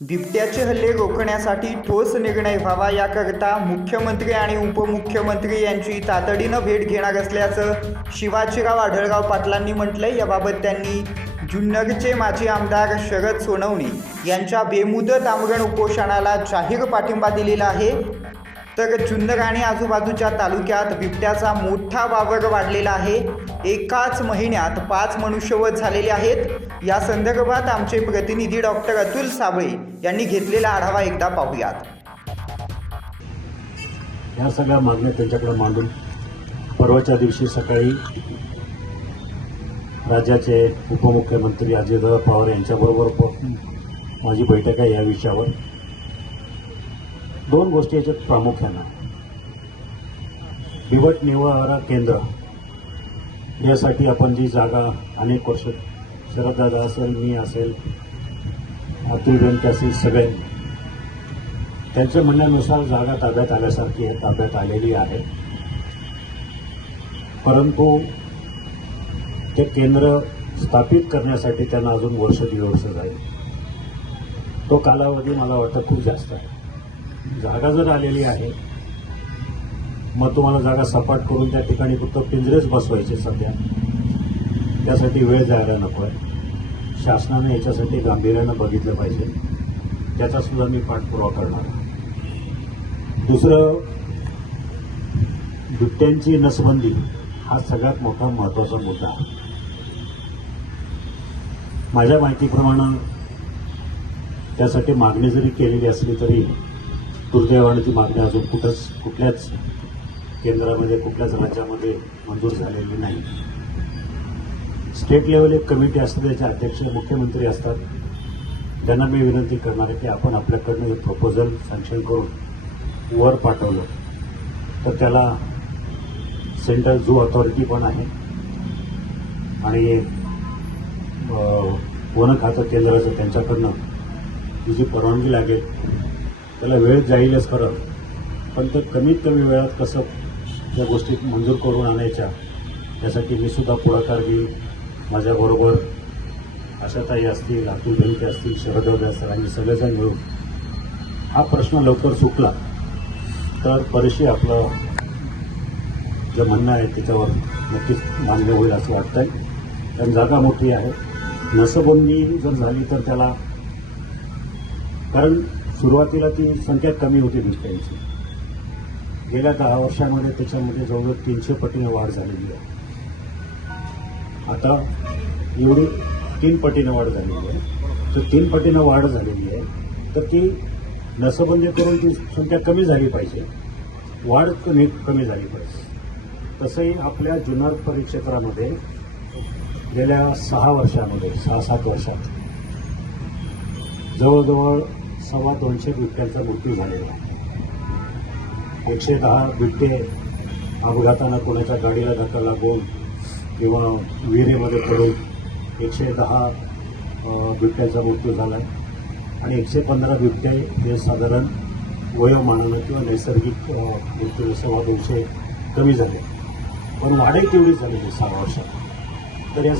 बिबट्याचे हल्ले रोखण्यासाठी ठोस निर्णय व्हावा याकरता मुख्यमंत्री आणि उपमुख्यमंत्री यांची तातडीनं भेट घेणार असल्याचं शिवाजीराव आढळराव पाटलांनी म्हटलंय. याबाबत त्यांनी जुन्नरचे माजी आमदार शरद सोनवणे यांच्या बेमुदत आमरण उपोषणाला जाहीर पाठिंबा दिलेला आहे. तर जुन्नर आणि आजूबाजूच्या तालुक्यात बिबट्याचा मोठा वावर वाढलेला आहे. एकाच महिन्यात पाच मनुष्यवध झालेले आहेत. या संदर्भात आमचे प्रतिनिधी डॉक्टर अतुल साबळे यांनी घेतलेला आढावा एकदा पाहूयात. या सगळ्या मागण्या त्यांच्याकडे मांडून परवाच्या दिवशी सकाळी राज्याचे उपमुख्यमंत्री अजितदादा पवार यांच्याबरोबर माझी बैठक आहे या विषयावर. दोन गोष्टी याच्यात प्रामुख्यानं. बिबट निवारा केंद्र यासाठी आपण जी जागा अनेक वर्ष शरददादा असेल मी असेल अतुल बेनके असेल सगळे त्यांच्या म्हणण्यानुसार जागा ताब्यात आल्यासारखी आहे ताब्यात आलेली आहे. परंतु ते केंद्र स्थापित करण्यासाठी त्यांना अजून वर्ष दीड वर्ष जाईल. तो कालावधी मला वाटतं खूप जास्त आहे. जागा जर आलेली आहे मग तुम्हाला जागा सपाट करून त्या ठिकाणी फक्त पिंजरेच बसवायचे सध्या. त्यासाठी वेळ जायला नको आहे. शासनाने याच्यासाठी गांभीर्यानं बघितलं पाहिजे. त्याचा सुद्धा मी पाठपुरावा करणार आहे. दुसरं बिबट्यांची नसबंदी हा सगळ्यात मोठा महत्त्वाचा मुद्दा आहे. माझ्या माहितीप्रमाणे त्यासाठी मागणी जरी केलेली असली तरी दुर्दैवाने ती मागणी अजून कुठंच कुठल्याच केंद्रामध्ये कुठल्याच राज्यामध्ये मंजूर झालेली नाही. स्टेट लेवल एक कमिटी असते त्याचे अध्यक्ष मुख्यमंत्री असतात. त्यांना मी विनंती करणार आहे की आपण आपल्याकडनं हे प्रपोजल सँक्शन करून वर पाठवलं. तर त्याला सेंट्रल झू ऑथॉरिटी पण आहे. आणि वन खातं केंद्राचं त्यांच्याकडनं ही जी परवानगी लागेल. त्याला वेळ जाईलच खरं. पण ते कमीत कमी वेळात कसं त्या गोष्टी मंजूर करून आणायच्या. त्यासाठी मी सुद्धा पुढाकार घेईन. माझ्याबरोबर आशाताई असतील अतुल बेनके असतील शरदोदय असतील आम्ही सगळेजण मिळून. हा प्रश्न लवकर सुटला तर बरेचशी आपलं जे म्हणणं आहे त्याच्यावर नक्कीच मान्य होईल असं वाटतं आहे कारण जागा मोठी आहे. नसबंदी जर झाली तर त्याला कारण सुरुवातीला ती संख्या कमी होती दुष्काळीची गेल्या दहा वर्षामध्ये त्याच्यामध्ये जवळजवळ तीनशे पटीने वाढ झालेली आहे. आता एवढी तीन पटीनं वाढ झालेली आहे. तर तीन पटीनं वाढ झालेली आहे. तर ती नसबंदी करून ती संख्या कमी झाली पाहिजे. वाढ कमी कमी झाली पाहिजे. तसंही आपल्या जुन्नर परिक्षेत्रामध्ये गेल्या सहा वर्षामध्ये सहा सात वर्षात जवळजवळ सव्वा दोनशे बिबट्यांचा मृत्यू झालेला आहे. एकशे दहा बिबटे अपघातानं कोणाच्या गाडीला धक्का लागून किंवा विहिरीमध्ये पडून एकशे दहा बिबट्याचा मृत्यू झाला आहे आणि एकशे पंधरा बिबटे हे साधारण वयोमानानं किंवा नैसर्गिक मृत्यू सव्वा दोनशे कमी झाले. पण वाढही तेवढी झालेली सहा वर्षात. तर या